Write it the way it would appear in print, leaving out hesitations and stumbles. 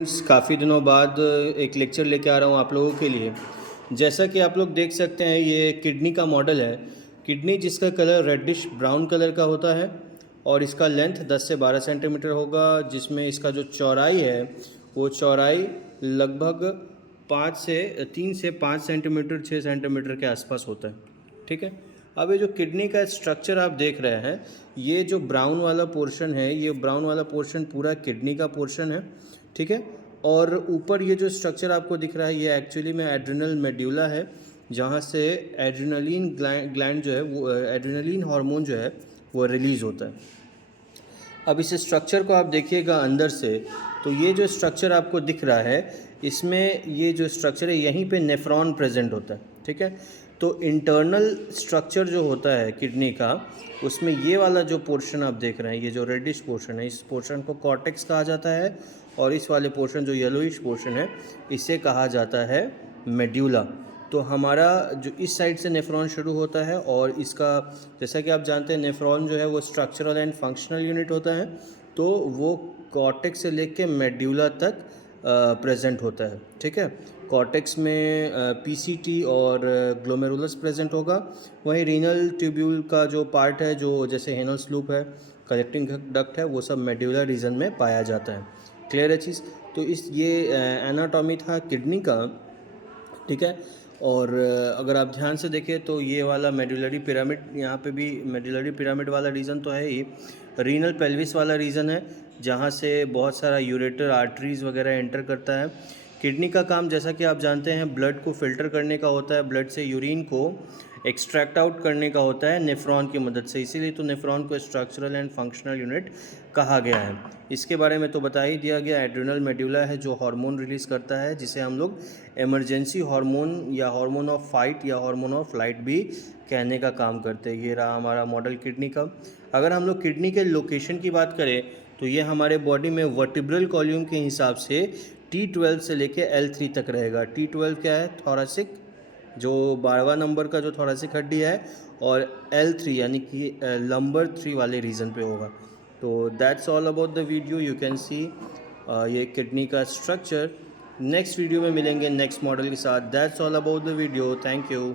काफ़ी दिनों बाद एक लेक्चर लेके आ रहा हूँ आप लोगों के लिए। जैसा कि आप लोग देख सकते हैं, ये किडनी का मॉडल है। किडनी जिसका कलर रेडिश ब्राउन कलर का होता है और इसका लेंथ 10 से 12 सेंटीमीटर होगा, जिसमें इसका जो चौड़ाई है वो चौड़ाई लगभग 3 से 5 सेंटीमीटर 6 सेंटीमीटर के आसपास होता है। ठीक है। अब ये जो किडनी का स्ट्रक्चर आप देख रहे हैं, ये जो ब्राउन वाला पोर्शन है, ये ब्राउन वाला पोर्शन पूरा किडनी का पोर्शन है। ठीक है। और ऊपर ये जो स्ट्रक्चर आपको दिख रहा है, ये एक्चुअली में एड्रिनल मेड्यूला है, जहाँ से एड्रिनलिन ग्लैंड जो है वो एड्रिनलिन हार्मोन जो है वो रिलीज़ होता है। अब इस स्ट्रक्चर को आप देखिएगा अंदर से, तो ये जो स्ट्रक्चर आपको दिख रहा है, इसमें ये जो स्ट्रक्चर है यहीं पे नेफ्रॉन प्रेजेंट होता है। ठीक है। तो इंटरनल स्ट्रक्चर जो होता है किडनी का, उसमें ये वाला जो पोर्शन आप देख रहे हैं, ये जो रेडिश पोर्शन है, इस पोर्शन को कॉर्टेक्स कहा जाता है, और इस वाले पोर्शन जो येलोइश पोर्शन है, इसे कहा जाता है मेड्यूला। तो हमारा जो इस साइड से नेफ्रॉन शुरू होता है, और इसका जैसा कि आप जानते हैं नेफ्रॉन जो है वो स्ट्रक्चरल एंड फंक्शनल यूनिट होता है, तो वो कॉर्टेक्स से लेके मेड्यूला तक प्रेजेंट होता है। ठीक है। कॉर्टेक्स में पीसीटी और ग्लोमेरुलस प्रेजेंट होगा। वहीं रीनल ट्यूब्यूल का जो पार्ट है, जो जैसे हेनल स्लूप है, कलेक्टिंग डक्ट है, वो सब मेड्यूलर रीजन में पाया जाता है। क्लियर है चीज़। तो इस ये एनाटॉमी था किडनी का। ठीक है। और अगर आप ध्यान से देखें तो ये वाला मेडुलरी पिरामिड, यहाँ पे भी मेडुलरी पिरामिड वाला रीज़न तो है ही। रीनल पेल्विस वाला रीज़न है, जहाँ से बहुत सारा यूरेटर आर्टरीज़ वगैरह एंटर करता है। किडनी का काम जैसा कि आप जानते हैं ब्लड को फिल्टर करने का होता है, ब्लड से यूरिन को एक्सट्रैक्ट आउट करने का होता है नेफ्रॉन की मदद से, इसीलिए तो नेफ्रॉन को स्ट्रक्चरल एंड फंक्शनल यूनिट कहा गया है। इसके बारे में तो बता ही दिया गया। एड्रिनल मेड्यूला है जो हार्मोन रिलीज़ करता है, जिसे हम लोग इमरजेंसी हार्मोन या हार्मोन ऑफ फाइट या हार्मोन ऑफ फ्लाइट भी कहने का काम करते हैं। ये रहा हमारा मॉडल किडनी का। अगर हम लोग किडनी के लोकेशन की बात करें, तो ये हमारे बॉडी में वर्टिब्रल कॉल्यूम के हिसाब से T12 से लेके L3 तक रहेगा। T12 क्या है? थोरेसिक, जो 12वां नंबर का जो थोरेसिक हड्डी है, और L3 यानी कि लंबर 3 वाले रीजन पे होगा। तो that's all about the video. You can see ये किडनी का स्ट्रक्चर। नेक्स्ट वीडियो में मिलेंगे नेक्स्ट मॉडल के साथ। That's all about the video. Thank you.